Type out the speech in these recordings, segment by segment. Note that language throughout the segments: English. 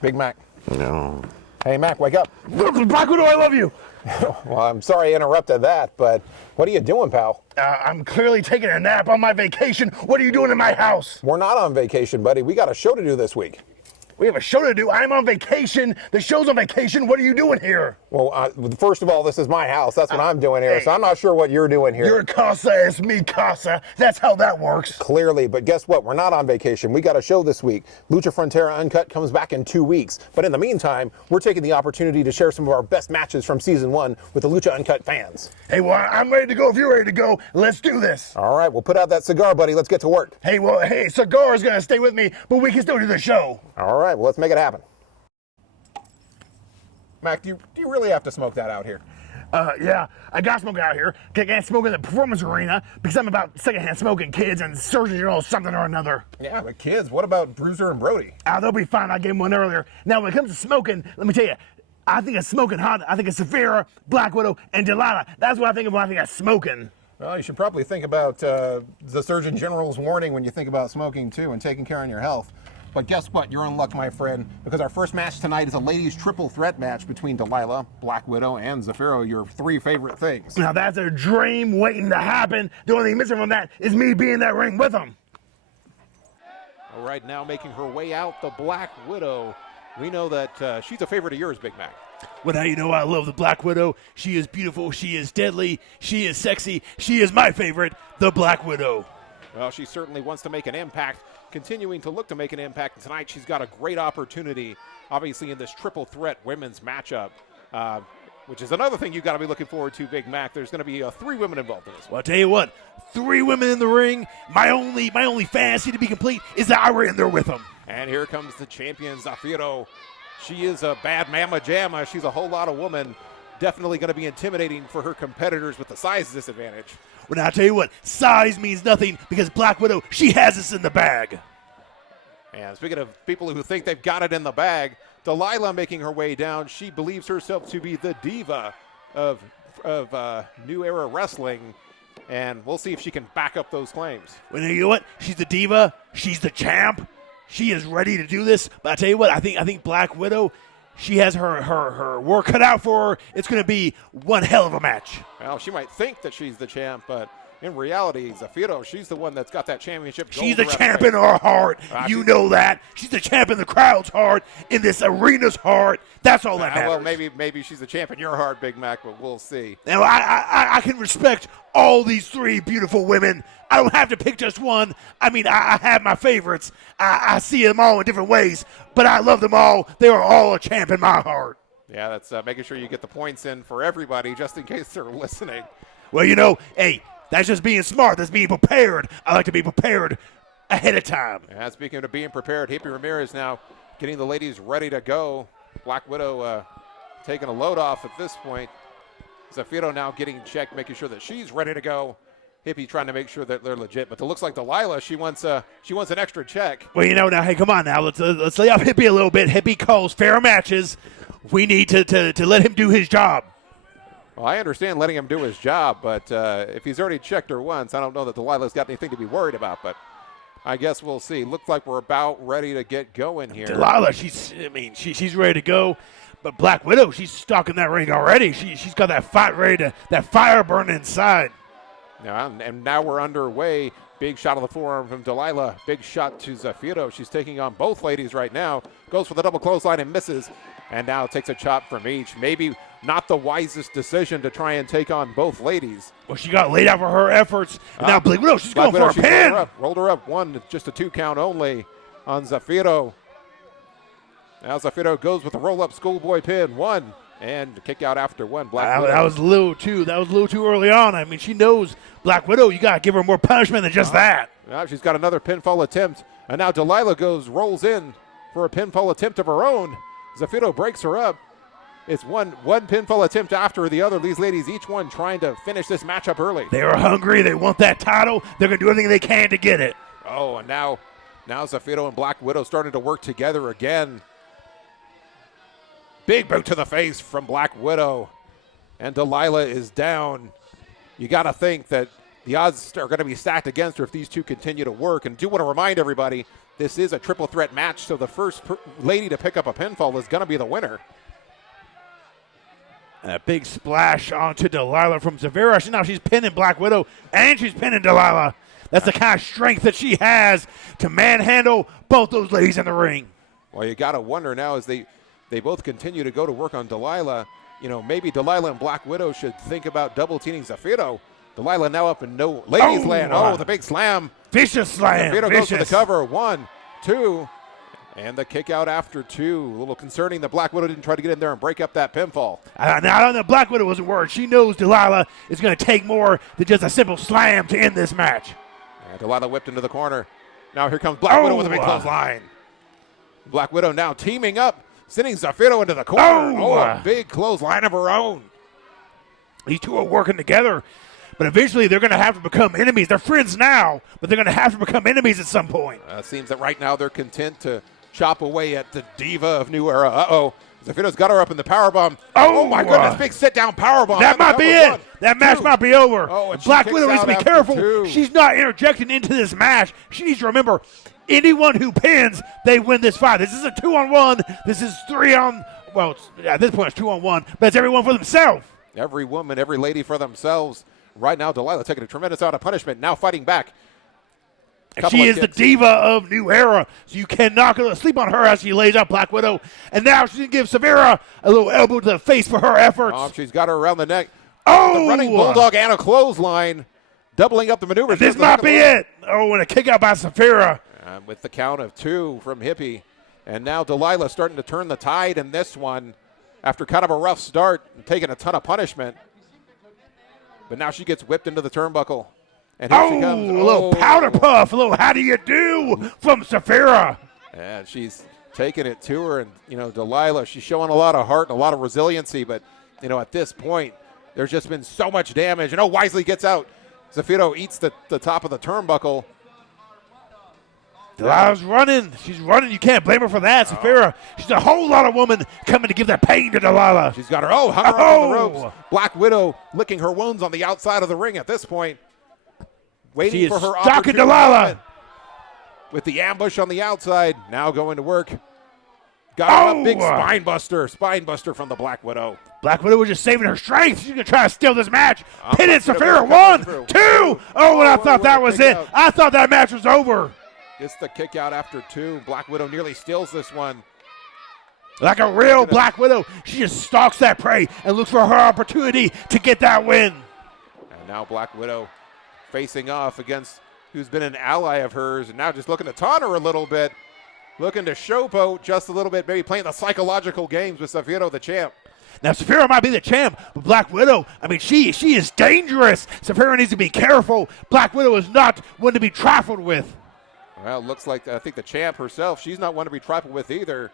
Big Mac. No. Hey, Mac, wake up. Black Widow, I love you. Well, I'm sorry I interrupted that, but what are you doing, pal? I'm clearly taking a nap on my vacation. What are you doing in my house? We're not on vacation, buddy. We got a show to do this week. We have a show to do. I'm on vacation. The show's on vacation. What are you doing here? Well, first of all, this is my house. That's what I'm doing here, so I'm not sure what you're doing here. Your casa es mi casa. That's how that works. Clearly, but guess what? We're not on vacation. We got a show this week. Lucha Frontera UnCut comes back in 2 weeks. But in the meantime, we're taking the opportunity to share some of our best matches from Season 1 with the Lucha UnCut fans. Hey, well, I'm ready to go. If you're ready to go, let's do this. All right, we'll put out that cigar, buddy. Let's get to work. Hey, Cigar's going to stay with me, but we can still do the show. All right, well, let's make it happen. Mac, do you really have to smoke that out here? Yeah, I got smoke out here. I can't smoke in the performance arena because I'm about secondhand smoking kids and Surgeon General something or another. Yeah, but kids, what about Bruiser and Brody? They'll be fine. I gave them one earlier. Now, when it comes to smoking, let me tell you, I think of smoking hot. I think of Zaphiro, Black Widow, and Delilah. That's what I think of when I think of smoking. Well, you should probably think about the Surgeon General's warning when you think about smoking, too, and taking care of your health. But guess what? You're in luck, my friend, because our first match tonight is a ladies' triple threat match between Delilah, Black Widow, and Zaphiro, your 3 favorite things. Now, that's a dream waiting to happen. The only thing missing from that is me being in that ring with them. All right, now making her way out, the Black Widow. We know that she's a favorite of yours, Big Mac. Well, now you know I love the Black Widow. She is beautiful. She is deadly. She is sexy. She is my favorite, the Black Widow. Well, she certainly wants to make an impact, continuing to look to make an impact. Tonight, she's got a great opportunity, obviously, in this triple threat women's matchup, which is another thing you've got to be looking forward to, Big Mac. There's going to be 3 women involved in this one. Well, I'll tell you what, 3 women in the ring. My only fantasy to be complete is that I were in there with them. And here comes the champion, Zaphiro. She is a bad mamma jamma. She's a whole lot of woman. Definitely going to be intimidating for her competitors with the size disadvantage. Well, now I'll tell you what, size means nothing because Black Widow, she has us in the bag. And speaking of people who think they've got it in the bag, Delilah making her way down. She believes herself to be the diva of New Era Wrestling, and we'll see if she can back up those claims. Well, you know what? She's the diva. She's the champ. She is ready to do this. But I tell you what, I think Black Widow, she has her work cut out for her. It's going to be one hell of a match. Well, she might think that she's the champ, but in reality, Zaphiro, she's the one that's got that championship. She's the champ in our heart. You know that. She's the champ in the crowd's heart, in this arena's heart. That's all that matters. Well, maybe she's the champ in your heart, Big Mac, but we'll see. Now, I can respect all these 3 beautiful women. I don't have to pick just one. I mean, I have my favorites. I see them all in different ways, but I love them all. They are all a champ in my heart. Yeah, that's making sure you get the points in for everybody, just in case they're listening. Well, you know, hey, that's just being smart. That's being prepared. I like to be prepared ahead of time. And speaking of being prepared, Hippie Ramirez now getting the ladies ready to go. Black Widow taking a load off at this point. Zaphiro now getting checked, making sure that she's ready to go. Hippie trying to make sure that they're legit. But it looks like Delilah, she wants an extra check. Well, you know, now, hey, come on now. Let's lay off Hippie a little bit. Hippie calls fair matches. We need to let him do his job. Well, I understand letting him do his job, but if he's already checked her once, I don't know that Delilah's got anything to be worried about, but I guess we'll see. Looks like we're about ready to get going here. Delilah, she's ready to go, but Black Widow, she's stuck in that ring already. She's got that fight ready that fire burning inside. And now we're underway. Big shot of the forearm from Delilah. Big shot to Zaphiro. She's taking on both ladies right now. Goes for the double clothesline and misses. And now takes a chop from each. Maybe not the wisest decision to try and take on both ladies. Well, she got laid out for her efforts. And now Black Widow, she's going for a pin. Rolled her up. One, just a 2 count only on Zaphiro. Now Zaphiro goes with the roll-up schoolboy pin. 1. And kick out after 1. That was a little too early on. I mean, she knows Black Widow, you got to give her more punishment than just that. Now she's got another pinfall attempt. And now Delilah rolls in for a pinfall attempt of her own. Zaphiro breaks her up. It's one pinfall attempt after the other. These ladies, each one trying to finish this matchup early. They are hungry. They want that title. They're going to do everything they can to get it. Oh, and now Zaphiro and Black Widow starting to work together again. Big boot to the face from Black Widow. And Delilah is down. You got to think that the odds are going to be stacked against her if these two continue to work. And do want to remind everybody this is a triple threat match, so the first lady to pick up a pinfall is going to be the winner. And a big splash onto Delilah from Zaphiro. Now she's pinning Black Widow, and she's pinning Delilah. That's the kind of strength that she has to manhandle both those ladies in the ring. Well, you got to wonder now as they both continue to go to work on Delilah. You know, maybe Delilah and Black Widow should think about double teaming Zaphiro. Delilah now up in no ladies land. Oh, the big slam. Vicious slam. Zaphiro goes for the cover. 1, 2, and the kick out after 2. A little concerning that Black Widow didn't try to get in there and break up that pinfall. Now, I don't know, Black Widow wasn't worried. She knows Delilah is going to take more than just a simple slam to end this match. And Delilah whipped into the corner. Now here comes Black Widow with a big clothesline. Black Widow now teaming up, sending Zaphiro into the corner. A big clothesline of her own. These two are working together, but eventually they're going to have to become enemies. They're friends now, but they're going to have to become enemies at some point. It seems that right now they're content to chop away at the diva of New Era. Uh-oh. Zaphiro's got her up in the powerbomb. Oh, my goodness. Big sit-down powerbomb. That might be it. That match might be over. And Black Widow needs to be careful. She's not interjecting into this match. She needs to remember, anyone who pins, they win this fight. This is a 2-on-1. This is 3-on. Well, at this point, it's 2-on-1, but it's everyone for themselves. Every woman, every lady for themselves. Right now, Delilah taking a tremendous amount of punishment. Now fighting back. She is the diva of New Era, so you cannot go to sleep on her as she lays out Black Widow. And now she's going to give Zaphiro a little elbow to the face for her efforts. She's got her around the neck. The running bulldog and a clothesline, doubling up the maneuvers. This might be it. And a kick out by Zaphiro. With the count of 2 from Hippie. And now Delilah starting to turn the tide in this one after kind of a rough start and taking a ton of punishment. But now she gets whipped into the turnbuckle. And here she comes. A little powder puff, a little how do you do from Zaphiro. And she's taking it to her. And, you know, Delilah, she's showing a lot of heart and a lot of resiliency. But, you know, at this point, there's just been so much damage. And, Wisely gets out. Zaphiro eats the top of the turnbuckle. Delilah's running. She's running. You can't blame her for that. Zaphiro, she's a whole lot of woman coming to give that pain to Delilah. She's got her, hung her up on the ropes. Black Widow licking her wounds on the outside of the ring at this point. Waiting for her opportunity. Delilah. With the ambush on the outside. Now going to work. Got a big spine buster from the Black Widow. Black Widow was just saving her strength. She's going to try to steal this match. Pin it, Zaphiro. 1, 2. And I thought that was it. I thought that match was over. Gets the kick out after 2. Black Widow nearly steals this one. Like a real Black Widow, she just stalks that prey and looks for her opportunity to get that win. And now Black Widow facing off against who's been an ally of hers, and now just looking to taunt her a little bit, looking to showboat just a little bit, maybe playing the psychological games with Zaphiro, the champ. Now, Zaphiro might be the champ, but Black Widow, she is dangerous. Zaphiro needs to be careful. Black Widow is not one to be trifled with. Well, looks like I think the champ herself, she's not one to be trifled with either.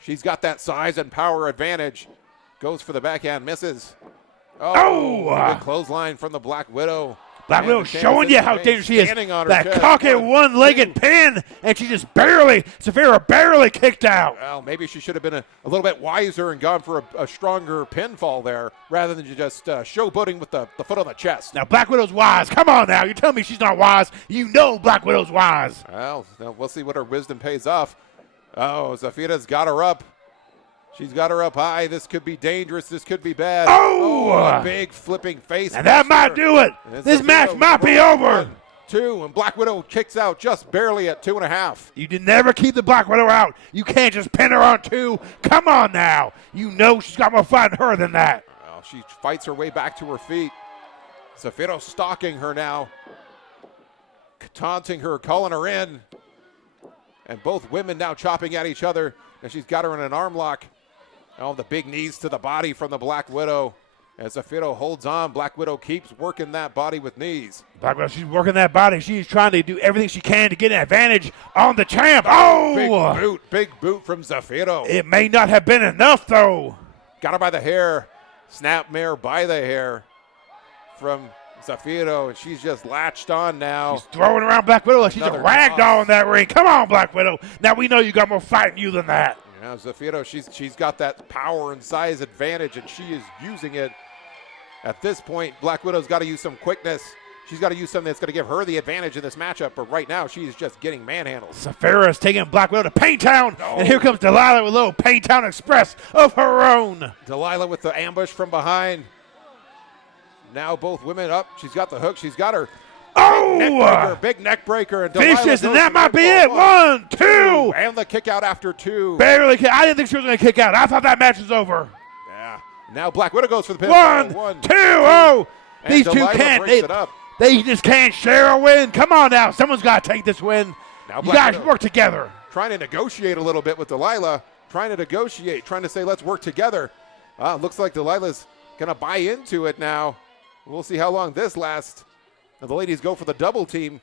She's got that size and power advantage. Goes for the backhand, misses. Big clothesline from the Black Widow. Black Widow showing you how dangerous she is. That cocky one-legged pin, and she just Zaphiro barely kicked out. Well, maybe she should have been a little bit wiser and gone for a stronger pinfall there rather than just showboating with the foot on the chest. Now, Black Widow's wise. Come on now. You tell me she's not wise. You know Black Widow's wise. Well, we'll see what her wisdom pays off. Zaphiro's got her up. She's got her up high. This could be dangerous. This could be bad. A big flipping face. And that might do it. This match might be over. 1, 2, and Black Widow kicks out just barely at 2.5. You did never keep the Black Widow out. You can't just pin her on 2. Come on now. You know she's got more fight in her than that. Well, she fights her way back to her feet. Zaphiro stalking her now. Taunting her, calling her in. And both women now chopping at each other. And she's got her in an arm lock. The big knees to the body from the Black Widow. As Zaphiro holds on, Black Widow keeps working that body with knees. Black Widow, she's working that body. She's trying to do everything she can to get an advantage on the champ. Big boot from Zaphiro. It may not have been enough, though. Got her by the hair. Snapmare by the hair from Zaphiro, and she's just latched on now. She's throwing around Black Widow like she's a rag doll in that ring. Come on, Black Widow. Now we know you got more fight in you than that. Zaphiro, she's got that power and size advantage, and she is using it. At this point, Black Widow's got to use some quickness. She's got to use something that's going to give her the advantage in this matchup, but right now she's just getting manhandled. Zaphiro is taking Black Widow to Paintown, and here comes Delilah with a little Paintown Express of her own. Delilah with the ambush from behind. Now both women up. She's got the hook. She's got her big neck breaker. And Delilah Vicious, and goes that for might be pinfall. it. 1, 2. And the kick out after 2. Barely kick. I didn't think she was going to kick out. I thought that match was over. Yeah. Now Black Widow goes for the pinfall. 1, 2. Oh, And these two Delilah can't. breaks it up. They just can't share a win. Come on now. Someone's got to take this win. Now You Black guys Widow work together. trying to negotiate a little bit with Delilah. Trying to negotiate. Trying to say, let's work together. Looks like Delilah's going to buy into it now. We'll see how long this lasts. Now the ladies go for the double team.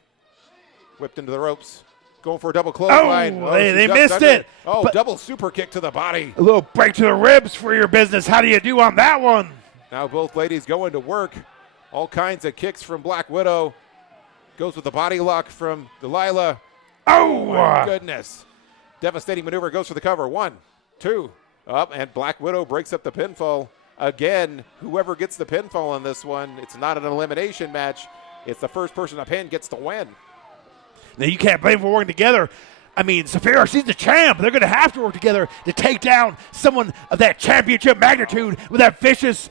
Whipped into the ropes. Going for a double clothesline. They she ducked missed under it. Oh, But- double super kick to the body. A little break to the ribs for your business. How do you do on that one? Now both ladies going to work. All kinds of kicks from Black Widow. Goes with the body lock from Delilah. Oh, My goodness. Devastating maneuver, goes for the cover. 1, 2, up, and Black Widow breaks up the pinfall. Again, whoever gets the pinfall on this one, it's not an elimination match. It's the first person to pin gets the win. Now you can't blame them for working together. I mean, Zaphiro, she's the champ. They're going to have to work together to take down someone of that championship magnitude with that vicious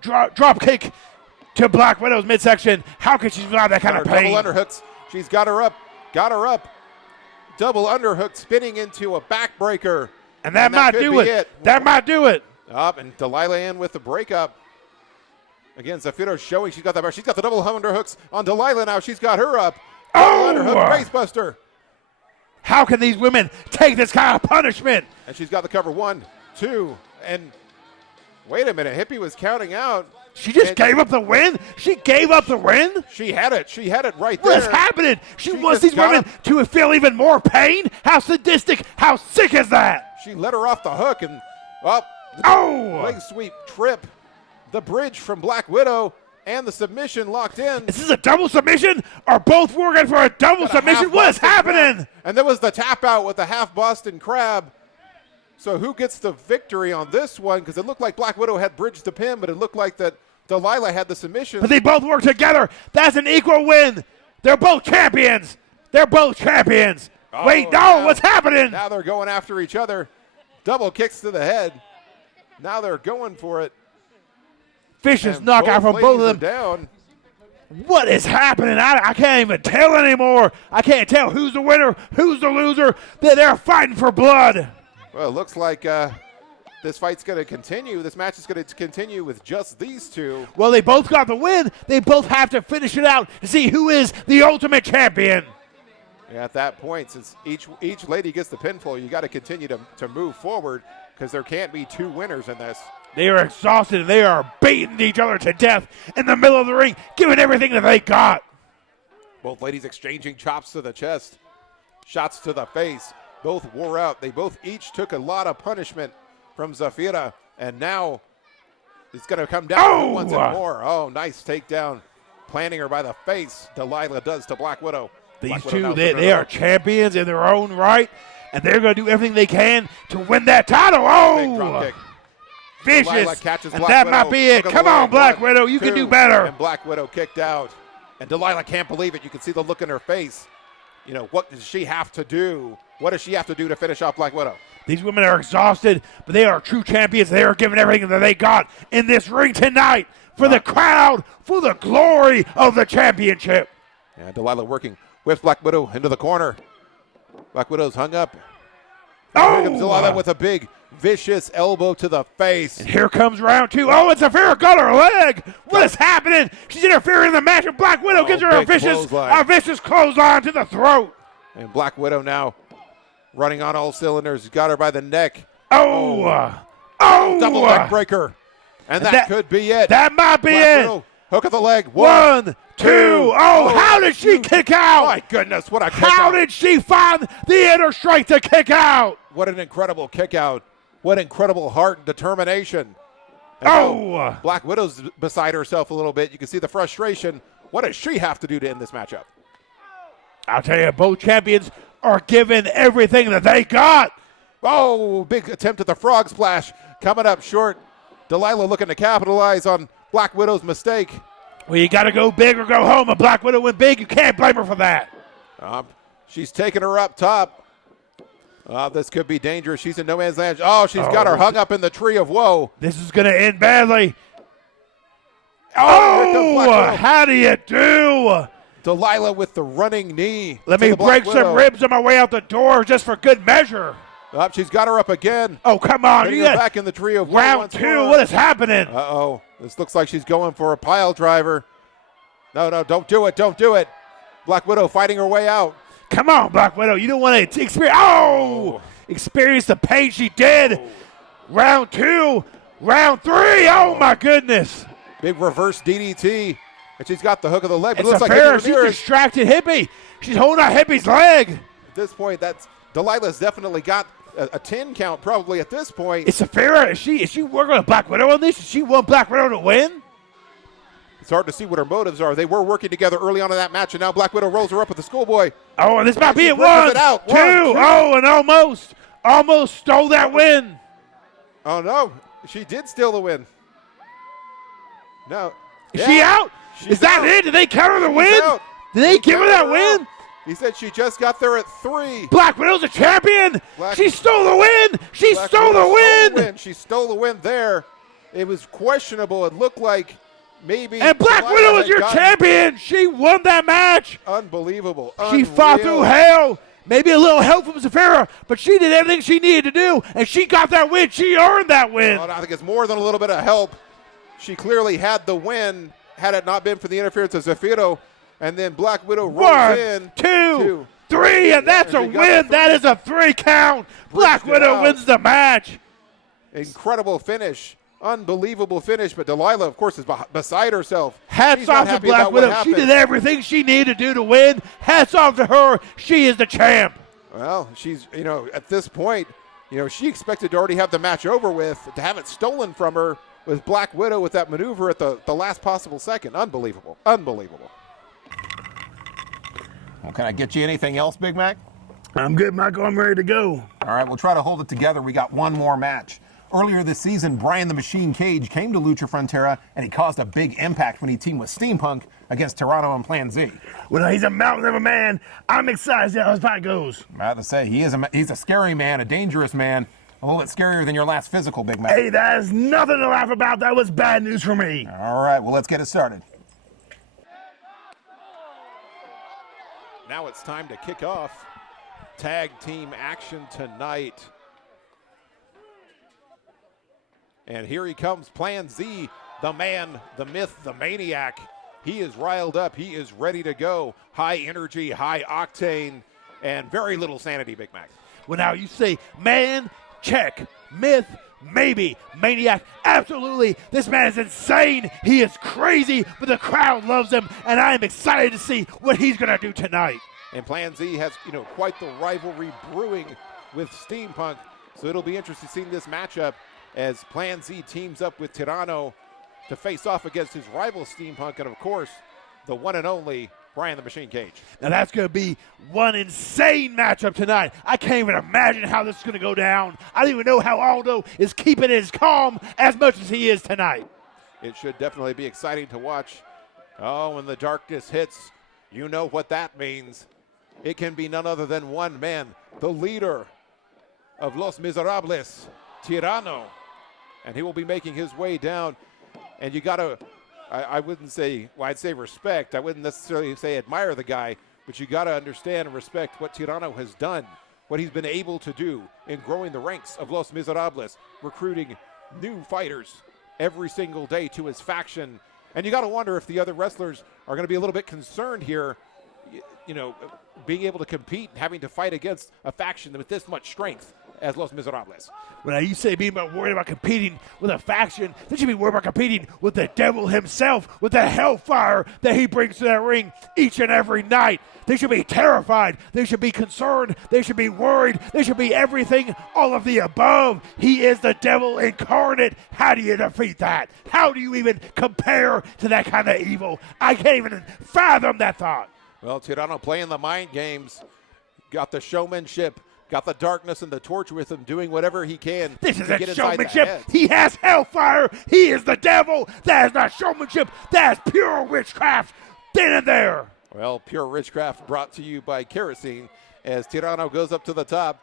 drop kick to Black Widow's midsection. How can she survive that kind of pain? Double underhooks. She's got her up. Got her up. Double underhook spinning into a backbreaker. And that might could do be it. That might do it. Up, and Delilah in with the breakup. Again, Zaphiro showing she's got that. She's got the double underhooks on Delilah now. She's got her up. Double underhook, facebuster. How can these women take this kind of punishment? And she's got the cover. 1, 2, and wait a minute. Hippie was counting out. She just gave up the win? She gave up the win? She had it. She had it right there. What is happening? She wants just these women got to feel even more pain? How sadistic, how sick is that? She let her off the hook and leg sweep trip. The bridge from Black Widow and the submission locked in. Is this a double submission? Are both working for a double submission? What is happening? And there was the tap out with the half Boston Crab. So who gets the victory on this one? Because it looked like Black Widow had bridged the pin, but it looked like that Delilah had the submission. But they both work together. That's an equal win. They're both champions. They're both champions. Wait, no, what's happening? Now they're going after each other. Double kicks to the head. Now they're going for it. Vicious And knockout from both of them. Down. What is happening? I can't even tell anymore. I can't tell who's the winner, who's the loser. They're fighting for blood. Well, it looks like this fight's going to continue. This match is going to continue with just these two. Well, they both got the win. They both have to finish it out to see who is the ultimate champion. Yeah, at that point, since each lady gets the pinfall, you got to continue to move forward because there can't be two winners in this. They are exhausted. They are beating each other to death in the middle of the ring, giving everything that they got. Both ladies exchanging chops to the chest, shots to the face. Both wore out. They both each took a lot of punishment from Zaphiro, and now it's going to come down to who wants it more. Oh, nice takedown. Planting her by the face, Delilah does to Black Widow. These two, they are champions in their own right, and they're going to do everything they can to win that title. Big drop Oh, kick. vicious. Catches And Black that Widow. might be it. Look at Come the on, leg. Black 1, Widow. You 2, can do better. And Black Widow kicked out. And Delilah can't believe it. You can see the look in her face. You know, what does she have to do? What does she have to do to finish off Black Widow? These women are exhausted, but they are true champions. They are giving everything that they got in this ring tonight for the crowd, for the glory of the championship. And Delilah working with Black Widow into the corner. Black Widow's hung up. Oh! Here comes Delilah with a big, vicious elbow to the face. And here comes round two. Oh, it's Zaphiro got her leg. What is happening? She's interfering in the match, and Black Widow gives her a big vicious clothesline to the throat. And Black Widow now running on all cylinders. Got her by the neck. Oh! Double leg breaker. And that could be it. That might be Black it. Widow, hook of the leg. 1, 2. Oh, how did she kick out? My goodness, what a kick How out. did she find the inner strength to kick out? What an incredible kick out. What incredible heart and determination. And now Black Widow's beside herself a little bit. You can see the frustration. What does she have to do to end this matchup? I'll tell you, both champions are giving everything that they got. Oh, big attempt at the frog splash. Coming up short. Delilah looking to capitalize on Black Widow's mistake. Well, you got to go big or go home. A Black Widow went big. You can't blame her for that. She's taking her up top. This could be dangerous. She's in no man's land. Oh, she's got her hung up in the tree of woe. This is going to end badly. Oh, how do you do? Delilah with the running knee. Let me break some ribs on my way out the door just for good measure. She's got her up again. Oh, come on. Putting her back in the tree of woe. Round 2. What is happening? Uh-oh. This looks like she's going for a pile driver. No, don't do it. Don't do it. Black Widow fighting her way out. Come on, Black Widow. You don't want to experience. Experience the pain she did. Round 2. Round 3. Oh, my goodness. Big reverse DDT. And she's got the hook of the leg. It's looks like she's distracted Hippie. She's holding out Hippie's leg. At this point, Delilah's definitely got a 10 count probably at this point. It's Zaphiro. Is she working with Black Widow on this? Does she want Black Widow to win? It's hard to see what her motives are. They were working together early on in that match, and now Black Widow rolls her up with the schoolboy. Oh, and this might be it. 1, 2. Oh, and almost stole that win. Oh, no. She did steal the win. No. Is she out? Is that it? Did they counter the win? Did they give her that win? He said she just got there at 3. Black Widow's a champion. She stole the win. She stole the win. She stole the win there. It was questionable. It looked like maybe. And Black Widow was your champion. She won that match. Unbelievable. She fought through hell. Maybe a little help from Zaphiro, but she did everything she needed to do, and she got that win. She earned that win. Well, I think it's more than a little bit of help. She clearly had the win had it not been for the interference of Zaphiro. And then Black Widow rolls in. 1, 2, 3, and that's a win. That is a 3 count. Black Widow wins the match. Incredible finish. Unbelievable finish. But Delilah, of course, is beside herself. Hats off to Black Widow. She did everything she needed to do to win. Hats off to her. She is the champ. Well, she's, at this point, she expected to already have the match over with, to have it stolen from her with Black Widow with that maneuver at the last possible second. Unbelievable. Unbelievable. Well, can I get you anything else, Big Mac? I'm good, Michael. I'm ready to go. All right, we'll try to hold it together. We got one more match. Earlier this season, Brian the Machine Cage came to Lucha Frontera, and he caused a big impact when he teamed with SteamPunk against Tirano and Pan Z. Well, he's a mountain of a man. I'm excited to see how his fight goes. I have to say, he's a scary man, a dangerous man, a little bit scarier than your last physical, Big Mac. Hey, that is nothing to laugh about. That was bad news for me. All right, well, let's get it started. Now it's time to kick off tag team action tonight. And here he comes, Plan Z, the man, the myth, the maniac. He is riled up. He is ready to go. High energy, high octane, and very little sanity, Big Mac. Well, now you say man, check. Myth, maybe. Maniac, absolutely. This man is insane. He is crazy, but the crowd loves him, and I am excited to see what he's going to do tonight. And Plan Z has, quite the rivalry brewing with SteamPunk, so it'll be interesting seeing this matchup as Plan Z teams up with Tirano to face off against his rival SteamPunk, and of course, the one and only Brian the Machine Cage. Now that's going to be one insane matchup tonight. I can't even imagine how this is going to go down. I don't even know how Aldo is keeping his calm as much as he is tonight. It should definitely be exciting to watch. Oh, when the darkness hits, you know what that means. It can be none other than one man, the leader of Los Miserables, Tirano. And he will be making his way down. And you got to, I wouldn't say, well, I'd say respect. I wouldn't necessarily say admire the guy, but you got to understand and respect what Tirano has done, what he's been able to do in growing the ranks of Los Miserables, recruiting new fighters every single day to his faction. And you got to wonder if the other wrestlers are going to be a little bit concerned here, being able to compete and having to fight against a faction with this much strength as Los Miserables. When you say being worried about competing with a faction, they should be worried about competing with the devil himself, with the hellfire that he brings to that ring each and every night. They should be terrified. They should be concerned. They should be worried. They should be everything, all of the above. He is the devil incarnate. How do you defeat that? How do you even compare to that kind of evil? I can't even fathom that thought. Well, Tirano playing the mind games, got the showmanship, got the darkness and the torch with him, doing whatever he can This is to that get inside the showmanship. head. He has hellfire. He is the devil. That is not showmanship. That is pure witchcraft. Then and there. Well, pure witchcraft brought to you by kerosene as Tirano goes up to the top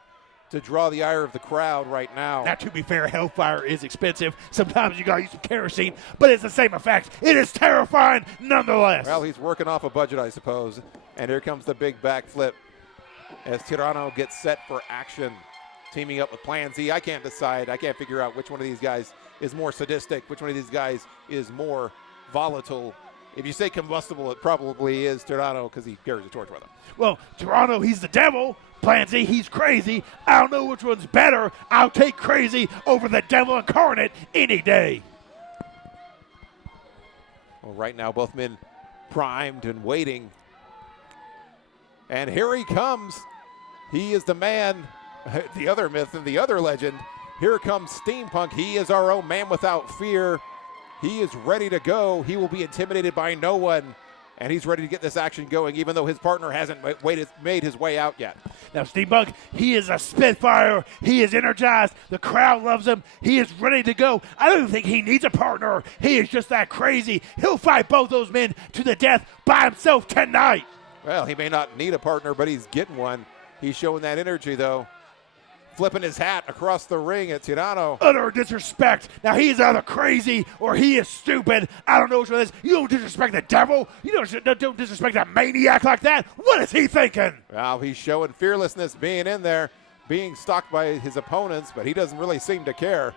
to draw the ire of the crowd right now. Now, to be fair, hellfire is expensive. Sometimes you got to use some kerosene, but it's the same effect. It is terrifying nonetheless. Well, he's working off a budget, I suppose. And here comes the big backflip as Tirano gets set for action, teaming up with Plan Z. I can't decide. I can't figure out which one of these guys is more sadistic, which one of these guys is more volatile. If you say combustible, it probably is Tirano because he carries a torch with him. Well, Tirano, he's the devil. Plan Z, he's crazy. I don't know which one's better. I'll take crazy over the devil incarnate any day. Well, right now, both men primed and waiting. And here he comes. He is the man, the other myth and the other legend. Here comes SteamPunk. He is our own man without fear. He is ready to go. He will be intimidated by no one. And he's ready to get this action going, even though his partner hasn't made his way out yet. Now, SteamPunk, he is a spitfire. He is energized. The crowd loves him. He is ready to go. I don't think he needs a partner. He is just that crazy. He'll fight both those men to the death by himself tonight. Well, he may not need a partner, but he's getting one. He's showing that energy, though. Flipping his hat across the ring at Tirano. Utter disrespect. Now, he's either crazy or he is stupid. I don't know which one it is. You don't disrespect the devil. You don't disrespect a maniac like that. What is he thinking? Well, he's showing fearlessness being in there, being stalked by his opponents, but he doesn't really seem to care.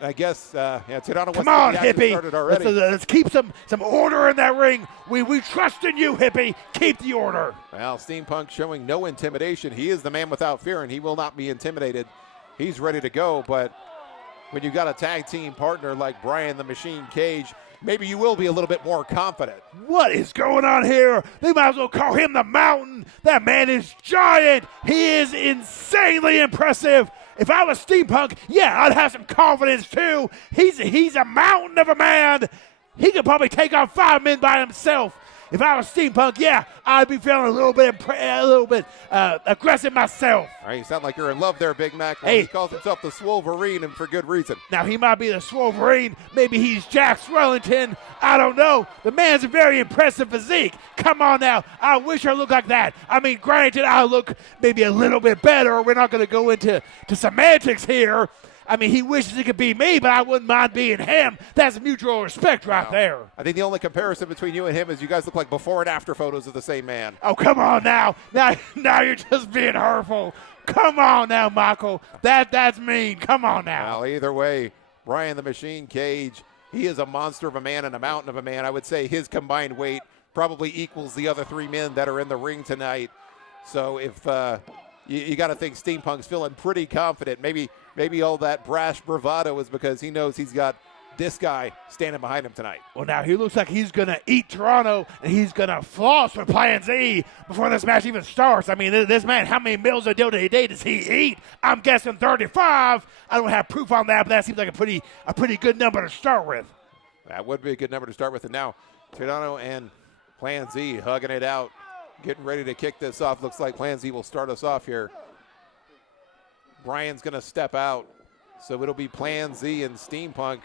I guess, Tirano Come wants on, to get the action hippie. started already. Let's keep some order in that ring. We trust in you, hippie. Keep the order. Well, SteamPunk showing no intimidation. He is the man without fear, and he will not be intimidated. He's ready to go, but when you got a tag team partner like Brian the Machine Cage, maybe you will be a little bit more confident. What is going on here? They might as well call him the Mountain. That man is giant. He is insanely impressive. If I was SteamPunk, yeah, I'd have some confidence too. He's a mountain of a man. He could probably take on 5 men by himself. If I was SteamPunk, yeah, I'd be feeling a little bit aggressive myself. All right, you sound like you're in love there, Big Mac. Hey. He calls himself the Swolverine, and for good reason. Now, he might be the Swolverine. Maybe he's Jack Swellington. I don't know. The man's a very impressive physique. Come on now. I wish I looked like that. I mean, granted, I look maybe a little bit better. We're not going to go into semantics here. I mean, he wishes it could be me, but I wouldn't mind being him. That's mutual respect right there. I think the only comparison between you and him is you guys look like before and after photos of the same man. Oh, come on now. Now you're just being hurtful. Come on now, Michael. That's mean. Come on now. Well, either way, Brian the Machine Cage, he is a monster of a man and a mountain of a man. I would say his combined weight probably equals the other 3 men that are in the ring tonight. So if you got to think SteamPunk's feeling pretty confident. Maybe all that brash bravado is because he knows he's got this guy standing behind him tonight. Well, now he looks like he's going to eat Tirano, and he's going to floss with Plan Z before this match even starts. I mean, this man, how many meals a day does he eat? I'm guessing 35. I don't have proof on that, but that seems like a pretty good number to start with. That would be a good number to start with. And now Tirano and Plan Z hugging it out, getting ready to kick this off. Looks like Plan Z will start us off here. Brian's going to step out, so it'll be Plan Z and SteamPunk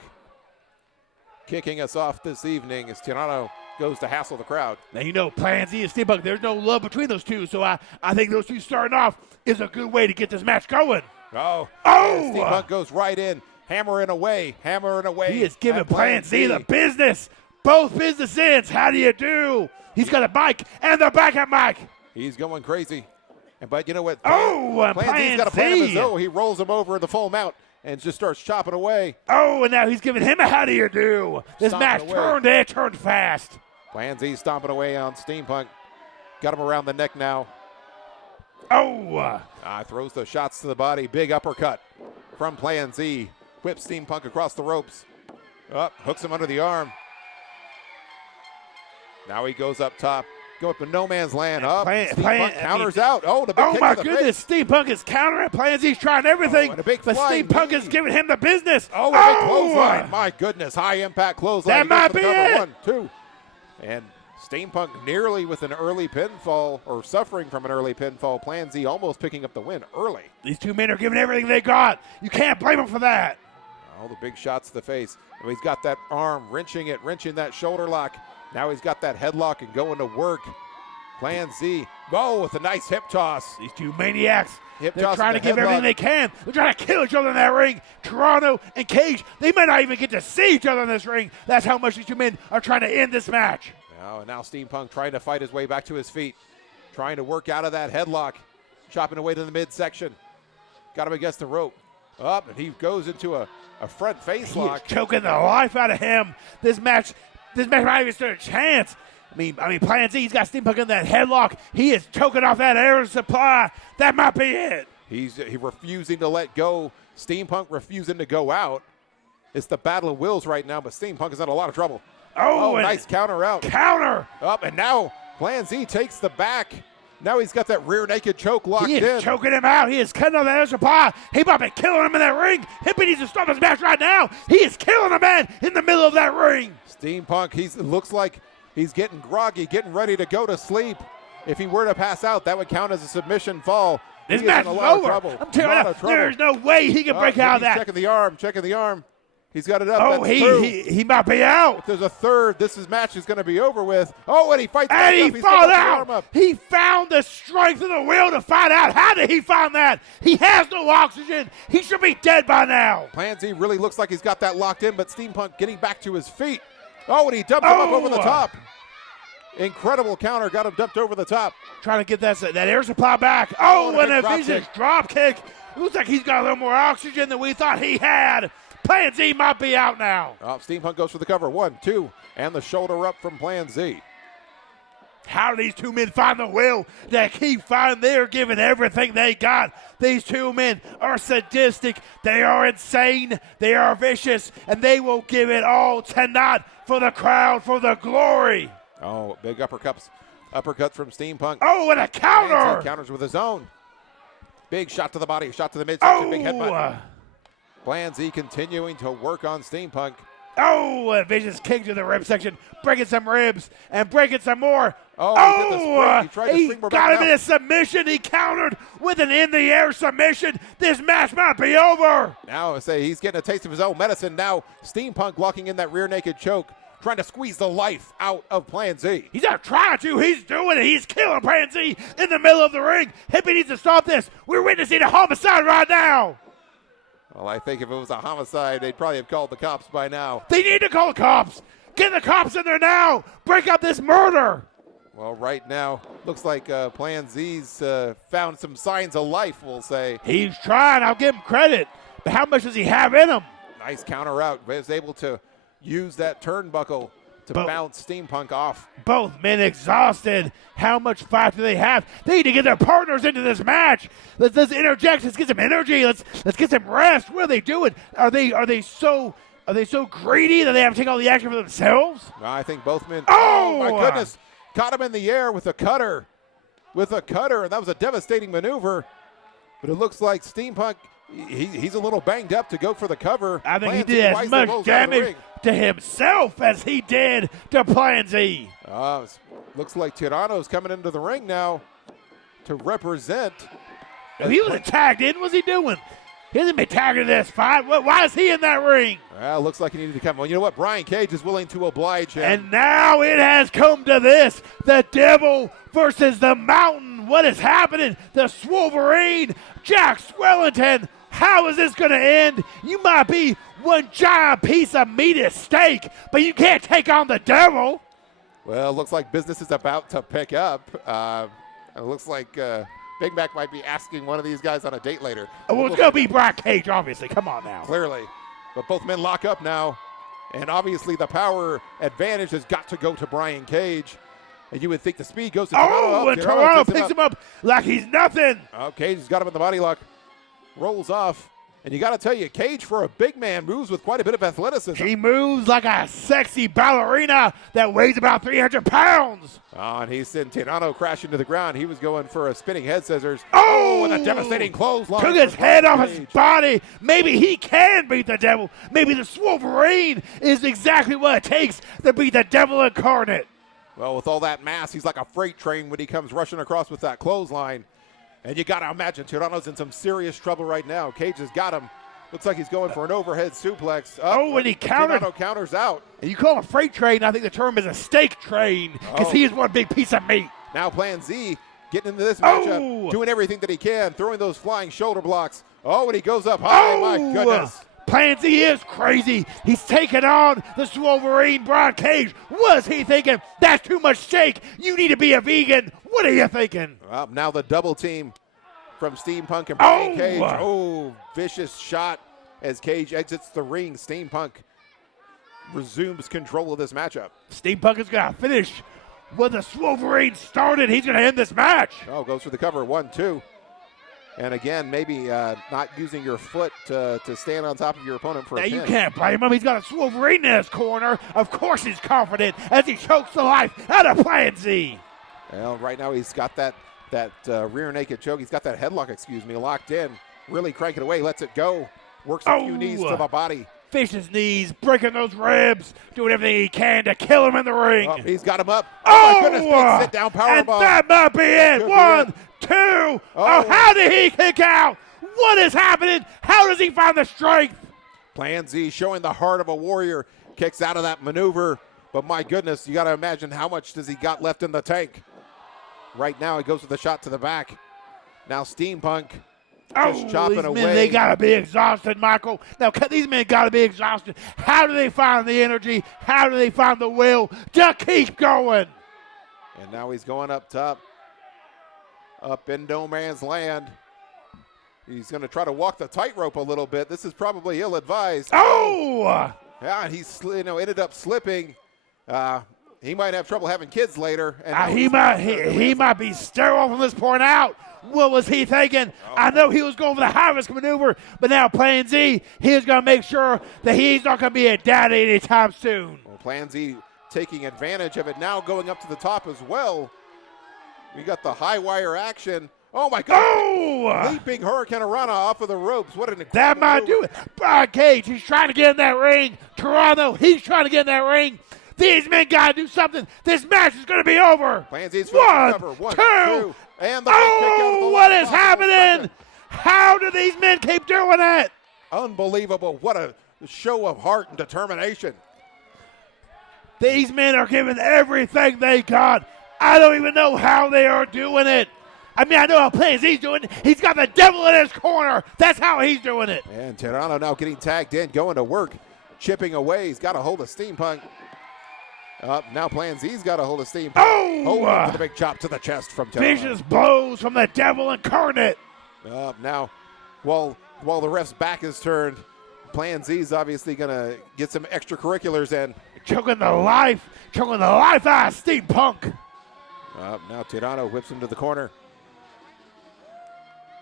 kicking us off this evening as Tirano goes to hassle the crowd. Now, you know, Plan Z and SteamPunk, there's no love between those two, so I think those two starting off is a good way to get this match going. Oh! SteamPunk goes right in, hammering away. He is giving Plan Z the business. Both business ends. How do you do? He's got a mic and the backup mic. He's going crazy. But you know what? Plan Z's got a plan of his Z. own. He rolls him over in the full mount and just starts chopping away. Oh, and now he's giving him a how do you do. This Stomping match turned fast. Plan Z stomping away on SteamPunk. Got him around the neck now. Oh. Throws the shots to the body. Big uppercut from Plan Z. Whips SteamPunk across the ropes. Hooks him under the arm. Now he goes up top. Go up to no man's land. SteamPunk counters out. Oh, the big kick my to the goodness. face. SteamPunk is countering. Plan Z's trying everything. And a big but flying SteamPunk knee. is giving him the business. Oh, a big clothesline. My goodness. High impact clothesline. That He goes might for the be cover. it. 1, 2. And SteamPunk nearly with an early pinfall, or suffering from an early pinfall. Plan Z almost picking up the win early. These two men are giving everything they got. You can't blame them for that. All the big shots to the face. And he's got that arm, wrenching that shoulder lock. Now he's got that headlock and going to work. Plan Z, with a nice hip toss. These two maniacs, Hip they're toss trying to and a give everything headlock. they can. They're trying to kill each other in that ring. Tirano and Cage, they might not even get to see each other in this ring. That's how much these two men are trying to end this match. And now SteamPunk trying to fight his way back to his feet. Trying to work out of that headlock. Chopping away to the midsection. Got him against the rope. Up, and he goes into a front face He lock. is choking the life out of him. This match might even stand a chance. I mean, Plan Z, he's got SteamPunk in that headlock. He is choking off that air supply. That might be it. He's refusing to let go. SteamPunk refusing to go out. It's the battle of wills right now, but SteamPunk is in a lot of trouble. Oh, and nice counter out. Counter. Up, and now Plan Z takes the back. Now he's got that rear naked choke locked He in. is choking him out. He is cutting off that air supply. He might be killing him in that ring. Hippie needs to stop this match right now. He is killing a man in the middle of that ring. SteamPunk, looks like he's getting groggy, getting ready to go to sleep. If he were to pass out, that would count as a submission fall. This He is match in is a lot of over. trouble. I'm telling Lot you, of trouble. there's no way he can break out of that. Checking the arm. He's got it up. Oh, That's two. he might be out. There's a third. This match is going to be over with. Oh, and he fights back And up. he He's still fought got the arm out. up. He found the strength of the will to fight out. How did he find that? He has no oxygen. He should be dead by now. Plan Z really looks like he's got that locked in, but SteamPunk getting back to his feet. Oh, and he dumped him up over the top. Incredible counter, got him dumped over the top. Trying to get that air supply back. Oh, and a and a drop vicious kick. drop kick. Looks like he's got a little more oxygen than we thought he had. Plan Z might be out now. SteamPunk goes for the cover. 1, 2, and the shoulder up from Plan Z. How do these two men find the will to keep fighting? They're giving everything they got. These two men are sadistic. They are insane. They are vicious. And they will give it all tonight for the crowd, for the glory. Oh, big uppercuts from SteamPunk. Oh, and a counter. Plan Z counters with his own. Big shot to the body, shot to the midsection, big headbutt. Plan Z continuing to work on SteamPunk. Oh, a vicious kick to the rib section, breaking some ribs and breaking some more. Oh, he did the spring. He tried to he springboard got back him in a submission. He countered with an in-the-air submission. This match might be over. Now I say he's getting a taste of his own medicine. Now SteamPunk locking in that rear naked choke, trying to squeeze the life out of Plan Z. He's not trying to. He's doing it. He's killing Plan Z in the middle of the ring. Hippie needs to stop this. We're witnessing a homicide right now. Well, I think if it was a homicide, they'd probably have called the cops by now. They need to call the cops. Get the cops in there now. Break up this murder. Well, right now, looks like Plan Z's found some signs of life, we'll say. He's trying. I'll give him credit. But how much does he have in him? Nice counter out. Was able to use that turnbuckle to bounce SteamPunk off. Both men exhausted. How much fight do they have? They need to get their partners into this match. Let's interject. Let's get some energy. Let's get some rest. What are they doing? Are they so greedy that they have to take all the action for themselves? No, I think both men. Oh! My goodness! Caught him in the air with a cutter. And that was a devastating maneuver. But it looks like SteamPunk, he's a little banged up to go for the cover. I think Plan he Z did as wisely much rolls out of the damage ring. to himself as he did to Plan Z. Looks like Tirano's coming into the ring now to represent. If he was tagged in, what's he doing? He hasn't been tagged in this fight. Why is he in that ring? Well, looks like he needed to come. Well, you know what? Brian Cage is willing to oblige him. And now it has come to this. The devil versus the mountain. What is happening? The Swolverine, Jack Swellington. How is this going to end? You might be one giant piece of meaty steak, but you can't take on the devil. Well, looks like business is about to pick up. It looks like Big Mac might be asking one of these guys on a date later. Well, it's going to be Brian Cage, obviously. Come on now. Clearly. But both men lock up now. And obviously the power advantage has got to go to Brian Cage. And you would think the speed goes to Tirano. Oh, and Tirano picks him up like he's nothing. Cage has got him in the body lock. Rolls off. And you got to tell you, Cage, for a big man, moves with quite a bit of athleticism. He moves like a sexy ballerina that weighs about 300 pounds. Oh, and he sent Tirano crashing to the ground. He was going for a spinning head scissors. Oh, and a devastating clothesline. Took his head off his Cage. body. Maybe he can beat the devil. Maybe the Swolverine is exactly what it takes to beat the devil incarnate. Well, with all that mass, he's like a freight train when he comes rushing across with that clothesline. And you got to imagine Tirano's in some serious trouble right now. Cage has got him. Looks like he's going for an overhead suplex. And he countered. Tirano counters out. And you call him a freight train, I think the term is a steak train, because he is one big piece of meat. Now Plan Z getting into this matchup, doing everything that he can, throwing those flying shoulder blocks. Oh, and he goes up high, my goodness. Plan Z is crazy. He's taking on the Wolverine Brian Cage. What is he thinking? That's too much steak. You need to be a vegan. What are you thinking? Well, now the double team from SteamPunk and Brian Cage. Oh, vicious shot as Cage exits the ring. SteamPunk resumes control of this matchup. SteamPunk is going to finish what the Wolverine started. He's going to end this match. Oh, goes for the cover. 1, 2. And again, maybe not using your foot to stand on top of your opponent for a pin. You can't blame him. He's got a Wolverine in his corner. Of course he's confident as he chokes the life out of Plan Z. Well, right now he's got that rear naked choke. He's got that headlock, locked in. Really cranking away. Lets it go. Works a few knees to the body. Fish his knees, breaking those ribs, doing everything he can to kill him in the ring. Oh, he's got him up. Oh, my goodness, big sit-down and powerbomb. that might be it. 1, 2. Oh, how did he kick out? What is happening? How does he find the strength? Plan Z showing the heart of a warrior. Kicks out of that maneuver. But my goodness, you got to imagine how much does he got left in the tank. Right now, he goes with a shot to the back. Now SteamPunk just chopping these away. Men, they got to be exhausted, Michael. Now, these men got to be exhausted. How do they find the energy? How do they find the will to keep going? And now he's going up top. Up in no man's land. He's going to try to walk the tightrope a little bit. This is probably ill-advised. Oh! Yeah, and he's ended up slipping. He might have trouble having kids later. And he might be sterile from this point out. What was he thinking? I know he was going for the high-risk maneuver, but now Plan Z, he's going to make sure that he's not going to be a daddy anytime soon. Well, Plan Z taking advantage of it now, going up to the top as well. We got the high wire action. Oh, my God. Oh! Leaping Hurricane Rana off of the ropes. What an incredible That might do it. Brian Cage, he's trying to get in that ring. Tirano, he's trying to get in that ring. These men got to do something. This match is going to be over. Plan Z's 1, 2. And the big kick out of the what is happening? How do these men keep doing it? Unbelievable. What a show of heart and determination. These men are giving everything they got. I don't even know how they are doing it. I mean, I know how Plan Z's doing it. He's got the devil in his corner. That's how he's doing it. And Tirano now getting tagged in, going to work, chipping away. He's got a hold of SteamPunk. Now Plan Z's got a hold of SteamPunk. Oh! For the big chop to the chest from Tirano. Vicious blows from the devil incarnate. Now, while the ref's back is turned, Plan Z's obviously going to get some extracurriculars in. Choking the life out of SteamPunk. Now Tirano whips him to the corner.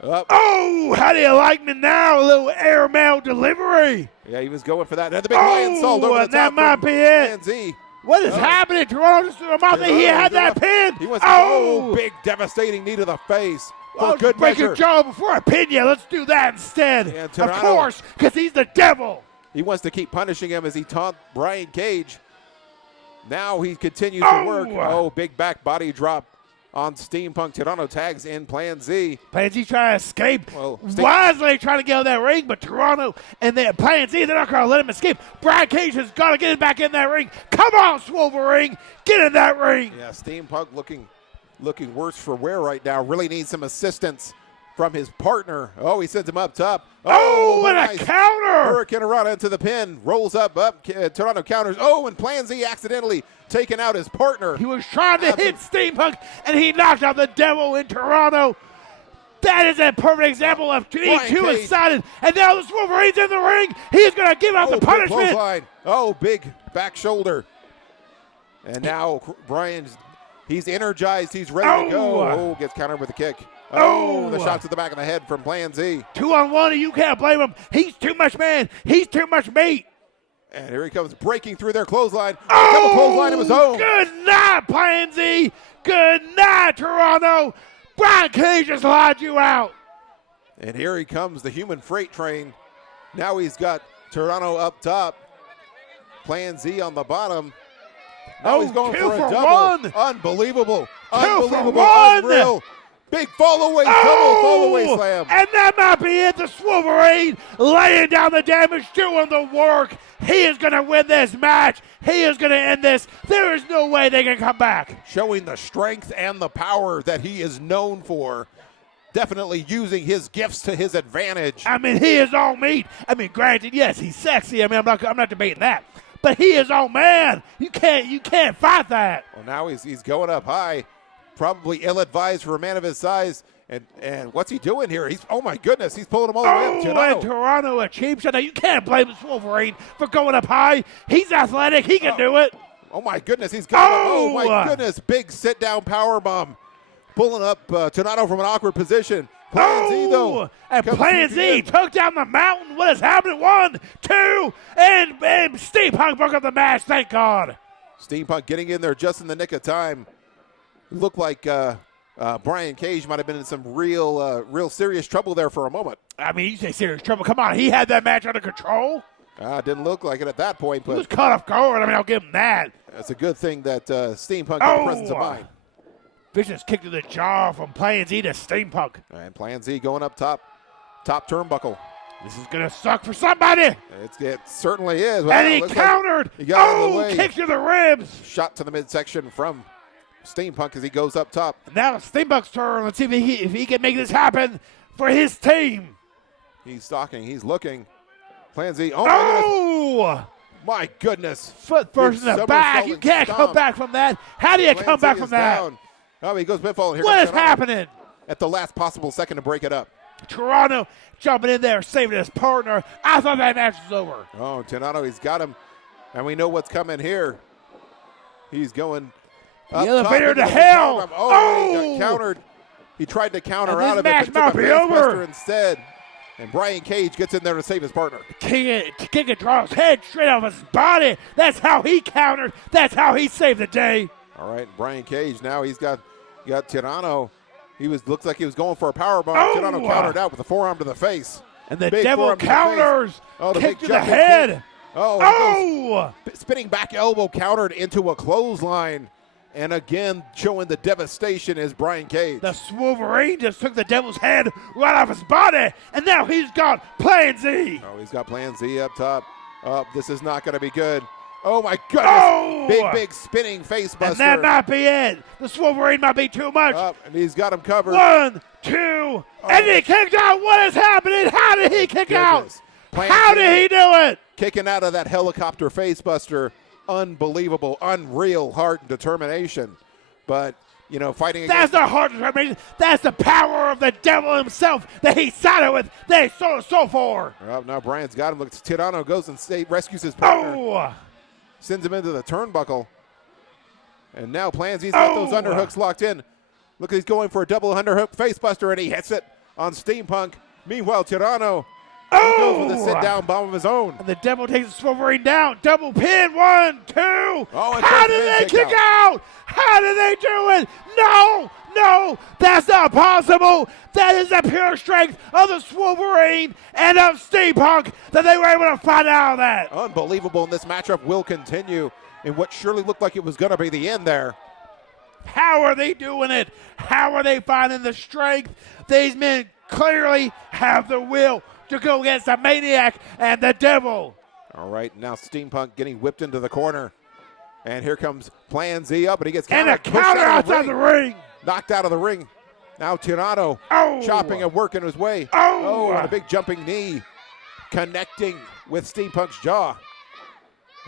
Oh, how do you like me now? A little airmail delivery. Yeah, he was going for that. And the big lion salt over the top. That might be it. Plan Z. What is happening? Tirano just reminded me he had that pin. He wants big devastating knee to the face. For good break measure. your jaw before I pin you. Let's do that instead. Yeah, of course, because he's the devil. He wants to keep punishing him as he taunts Brian Cage. Now he continues to work. Big back body drop on SteamPunk. Tirano tags in Plan Z. Plan Z trying to escape. Wisely trying to get out of that ring, but Tirano and then Plan Z, they're not going to let him escape. Brian Cage has got to get back in that ring. Come on, Wolverine. Get in that ring. Yeah, SteamPunk looking worse for wear right now. Really needs some assistance from his partner. He sends him up top. What a counter! Hurricane Rana into the pin. Rolls up. Tirano counters. And Plan Z accidentally taking out his partner. He was trying to hit SteamPunk, and he knocked out the devil in Tirano. That is a perfect example of being too excited. And now the Wolverine's in the ring. He's going to give out the punishment. Big back shoulder. And now Brian's, he's energized. He's ready to go. Gets countered with a kick. The shot to the back of the head from Plan Z. 2-on-1, you can't blame him. He's too much man. He's too much meat. And here he comes breaking through their clothesline. Double clothesline of his own. Good night, Plan Z. Good night, Tirano. Brian Cage just lied you out. And here he comes, the human freight train. Now he's got Tirano up top. Plan Z on the bottom. Now he's going 2 for a for double. 1. Unbelievable. 2 for Unbelievable. 1. Unreal. Big fall away, double fall away slam. And that might be it. The Wolverine laying down the damage, doing the work. He is going to win this match. He is going to end this. There is no way they can come back. Showing the strength and the power that he is known for. Definitely using his gifts to his advantage. I mean, he is all meat. I mean, granted, yes, he's sexy. I mean, I'm not debating that. But he is all man. You can't fight that. Well, now he's going up high. Probably ill-advised for a man of his size. And what's he doing here? Oh my goodness, he's pulling him all the way up. And Tirano, a cheap shot. Now, you can't blame this Wolverine for going up high. He's athletic. He can do it. Oh my goodness, he's got him. Oh my goodness, big sit-down power bomb. Pulling up Tirano from an awkward position. Plan Z, though. And Plan Z took down the mountain. What is happening? 1, 2, and SteamPunk broke up the match. Thank God. SteamPunk getting in there just in the nick of time. Looked like Brian Cage might have been in some real serious trouble there for a moment. I mean, you say serious trouble. Come on, he had that match under control. Didn't look like it at that point, but he was caught off guard. I mean, I'll give him that. It's a good thing that SteamPunk got presence of mind. Vicious kick to the jaw from Plan Z to SteamPunk. And Plan Z going up top turnbuckle. This is going to suck for somebody. It certainly is. And he countered. He got out of the way. Kick to the ribs. Shot to the midsection from SteamPunk as he goes up top. Now it's SteamPunk's turn. Let's see if he can make this happen for his team. He's stalking. He's looking. Plan Z. Oh, my goodness. Foot first in the back. You can't come back from that. How do you come back from that? Down. Oh, he goes pinfall. What is happening? At the last possible second to break it up. Tirano jumping in there, saving his partner. I thought that match was over. Oh, Tirano, he's got him. And we know what's coming here. He's going up the elevator top to hell. He got countered. He tried to counter out of it, but took a facebuster instead. And Brian Cage gets in there to save his partner. Kick it, draws his head straight off his body. That's how he countered. That's how he saved the day. All right, Brian Cage now he's got Tirano. Looks like he was going for a power bomb. Tirano countered out with a forearm to the face. And the devil counters. Kick to the head. Spinning back elbow countered into a clothesline. And again, showing the devastation is Brian Cage. The Wolverine just took the devil's head right off his body. And now he's got Plan Z. Oh, he's got Plan Z up top. This is not going to be good. Oh, my goodness. Big spinning face buster. And that might be it. The Wolverine might be too much. And he's got him covered. 1, 2, and he kicked out. What is happening? How did he kick out? How did he do it? Kicking out of that helicopter face buster. Unbelievable, unreal heart and determination. But, fighting against... That's the heart determination. That's the power of the devil himself that he sided with. They so for. Well, now Brian's got him. Look, Tirano goes and rescues his partner. Sends him into the turnbuckle. And now Plan Z's got those underhooks locked in. Look, he's going for a double underhook facebuster, and he hits it on SteamPunk. Meanwhile, Tirano goes with a sit-down bomb of his own. And the devil takes the Wolverine down. Double pin. 1, 2. How did they kick out? How did they do it? No, that's not possible. That is the pure strength of the Wolverine and of SteamPunk that they were able to find out of that. Unbelievable, and this matchup will continue in what surely looked like it was going to be the end there. How are they doing it? How are they finding the strength? These men clearly have the will to go against the Maniac and the Devil. All right, now SteamPunk getting whipped into the corner. And here comes Plan Z up, and he gets countered. And a counter outside the ring. Knocked out of the ring. Now Tirano chopping and working his way. On a big jumping knee. Connecting with SteamPunk's jaw.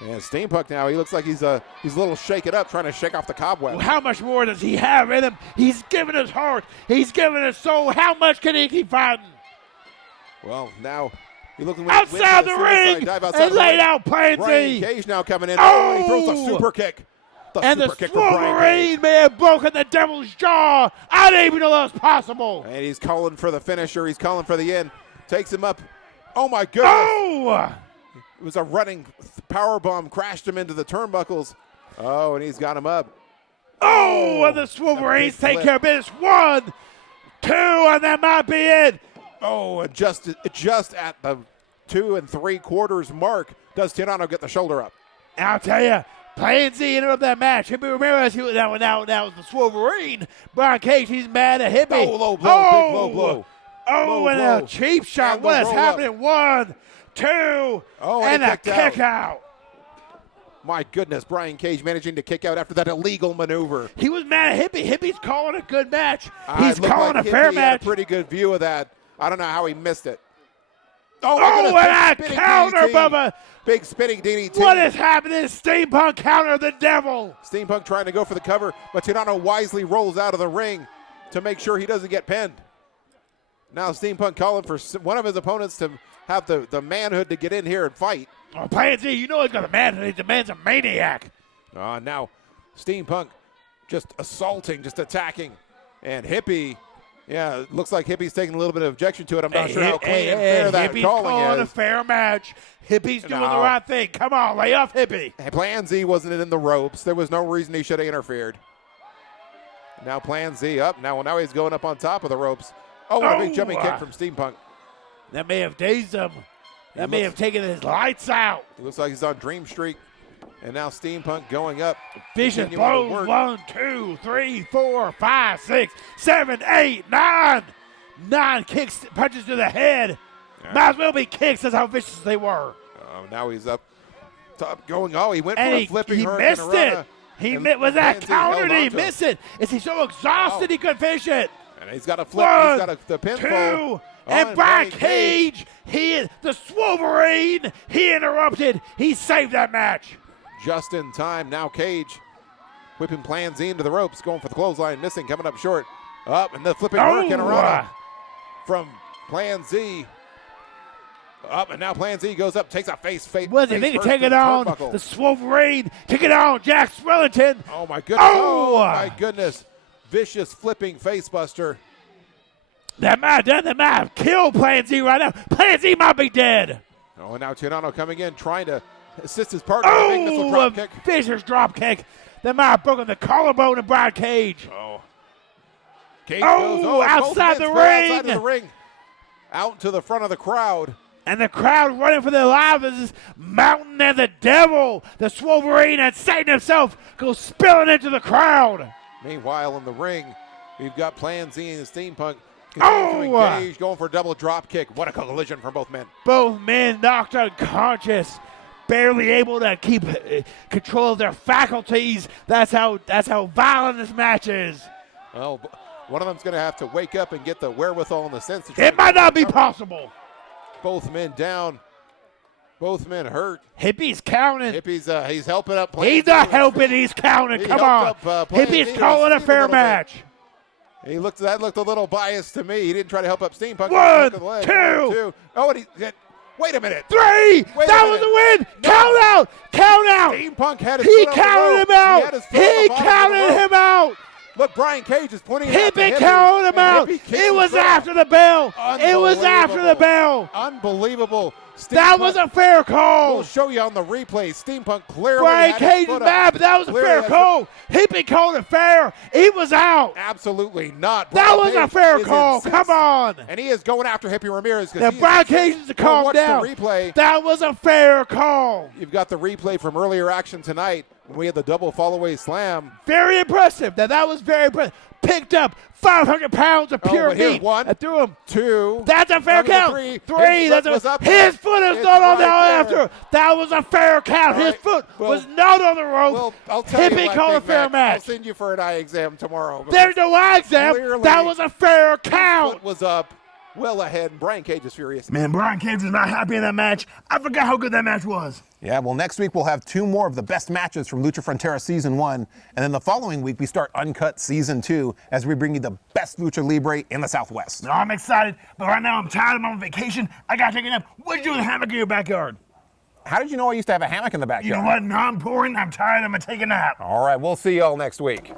And SteamPunk now, he looks like he's a little shaken up, trying to shake off the cobweb. Well, how much more does he have in him? He's given his heart. He's given his soul. How much can he keep fighting? Well, now he looking outside the ring and laid out Plan Z. Brian Cage now coming in. And he throws a super kick. And the Wolverine man broken the devil's jaw. I didn't even know that was possible. And he's calling for the finisher. He's calling for the end. Takes him up. Oh, my goodness. It was a running power bomb. Crashed him into the turnbuckles. And he's got him up. And the Wolverines take care of business. 1, 2, and that might be it. And just at the 2 3/4 mark, does Tirano get the shoulder up. I'll tell you, Plan Z interrupt that match. Hippie Ramirez, now was the Wolverine. Brian Cage, he's mad at Hippie. Oh, low blow, big low blow. Oh, Low and blow. a cheap shot. And the What is roll happening? 1, 2, Oh, and and a he kicked out. kick out. My goodness, Brian Cage managing to kick out after that illegal maneuver. He was mad at Hippie. Hippie's calling a good match. It He's looked calling like a fair Hippie had match. a pretty good view of that. I don't know how he missed it. Oh, Oh, look at and this a big counter, spinning DDT. Bubba. Big spinning DDT. What is happening? SteamPunk counter the devil. SteamPunk trying to go for the cover, but Tirano wisely rolls out of the ring to make sure he doesn't get pinned. Now SteamPunk calling for one of his opponents to have the manhood to get in here and fight. Oh, Plan Z, you know he's got a man. The man's a maniac. Now SteamPunk just assaulting, just attacking. And Hippie, yeah, it looks like Hippie's taking a little bit of objection to it. I'm not sure how clean and fair that Hippie's calling calling a is. fair match. Hippie's doing No. the right thing. Come on, lay off Hippie. Plan Z wasn't in the ropes. There was no reason he should have interfered. Now Plan Z up. Now he's going up on top of the ropes. Oh, and a big jumping kick from SteamPunk. That may have dazed him. That may have taken his lights out. It looks like he's on Dream Streak. And now SteamPunk going up. Vicious continuing to blows. work. 1, 2, 3, 4, 5, 6, 7, 8, 9. 9 kicks, punches to the head. Might as well be kicks. That's how vicious they were. Now he's up top going. Oh, he went for And a flipping he Hurricane missed Rana. it. He And was that Plan Z counter? held Did he onto him. miss it? Is he so exhausted he couldn't finish it? And he's got a flip. 1, He's got the pinfall. 2, Oh, and Brian Cage, the Wolverine, he interrupted. He saved that match. Just in time. Now Cage whipping Plan Z into the ropes, going for the clothesline, missing, coming up short. Up, and the flipping Hurricane Rana from Plan Z. Up, and now Plan Z goes up, takes a face fate. Was it? They can take it on. The Wolverine, take it on. Jack Swellington. Oh my goodness. Oh! Oh my goodness. Vicious flipping facebuster. That might have killed Plan Z right now. Plan Z might be dead. Oh, and now Tirano coming in, trying to assist his partner. A big missile Oh, drop a kick. Fisher's drop kick. That might have broken the collarbone of Brian Cage. Oh. Cage Oh, goes outside both the men spread ring. outside of the ring. Out to the front of the crowd. And the crowd running for their lives as Mountain and the Devil, the Wolverine and Satan himself go spilling into the crowd. Meanwhile, in the ring, we've got Plan Z and SteamPunk. Oh! Engage, going for a double drop kick. What a collision from both men. Both men knocked unconscious, barely able to keep control of their faculties. That's how violent this match is. Well, one of them's going to have to wake up and get the wherewithal and the sense to try It to might not be recover. possible. Both men down. Both men hurt. Hippie's counting. Hippie's he's helping up. Plan He's Z not to helping. He's counting. He Come helped on. up, Plan Z Hippie's to calling a speed a fair little bit. match. That looked a little biased to me. He didn't try to help up SteamPunk. 1, Look at the leg. 2. Oh, and wait a minute. 3. Wait a That was minute. a win. No. Count out. Count out. SteamPunk had his He foot on the counted rope. him out. He had his foot on He the bottom of the counted rope. him out. Look, Brian Cage is pointing it out to Hippie Hippie, counted him and out. Hippie kicks It his was foot out. after the bell. It was after the bell. Unbelievable. That SteamPunk- was a fair We'll call. show you on the replay. SteamPunk clearly Brian had his Cage is foot up. mad, but that was a Clearly fair had call. Hippie called it fair. He was out. Absolutely not. That Brian was a Cage fair is call. incensed. Come on. And he is going after Hippie Ramirez. Now, Brian Cage needs to calm watch down. the replay. That was a fair call. You've got the replay from earlier action tonight when we had the double fall-away slam. Very impressive. That was very impressive. Picked up 500 pounds of pure but here's meat. one. I threw him. 2. That's a fair Number count. 3. Three. His That's foot was up. his foot is It's not on the right there. after. That was a fair count. All His right. foot Well- was not on the rope. Well, I'll tell you Hippie what, called a Big fair Mac, I'll match. send you for an eye exam tomorrow. because There's no eye exam. Clearly, That was a fair his count. foot was up, well ahead, and Brian Cage is furious. Man, Brian Cage was not happy in that match. I forgot how good that match was. Yeah, well, next week we'll have 2 more of the best matches from Lucha Frontera Season 1. And then the following week we start UnCut Season 2 as we bring you the best Lucha Libre in the Southwest. No, I'm excited, but right now I'm tired. I'm on vacation. I gotta take a nap. What'd you do with the hammock in your backyard? How did you know I used to have a hammock in the You backyard? know what? Now I'm pouring. I'm tired. I'm gonna take a nap. All right, we'll see y'all next week.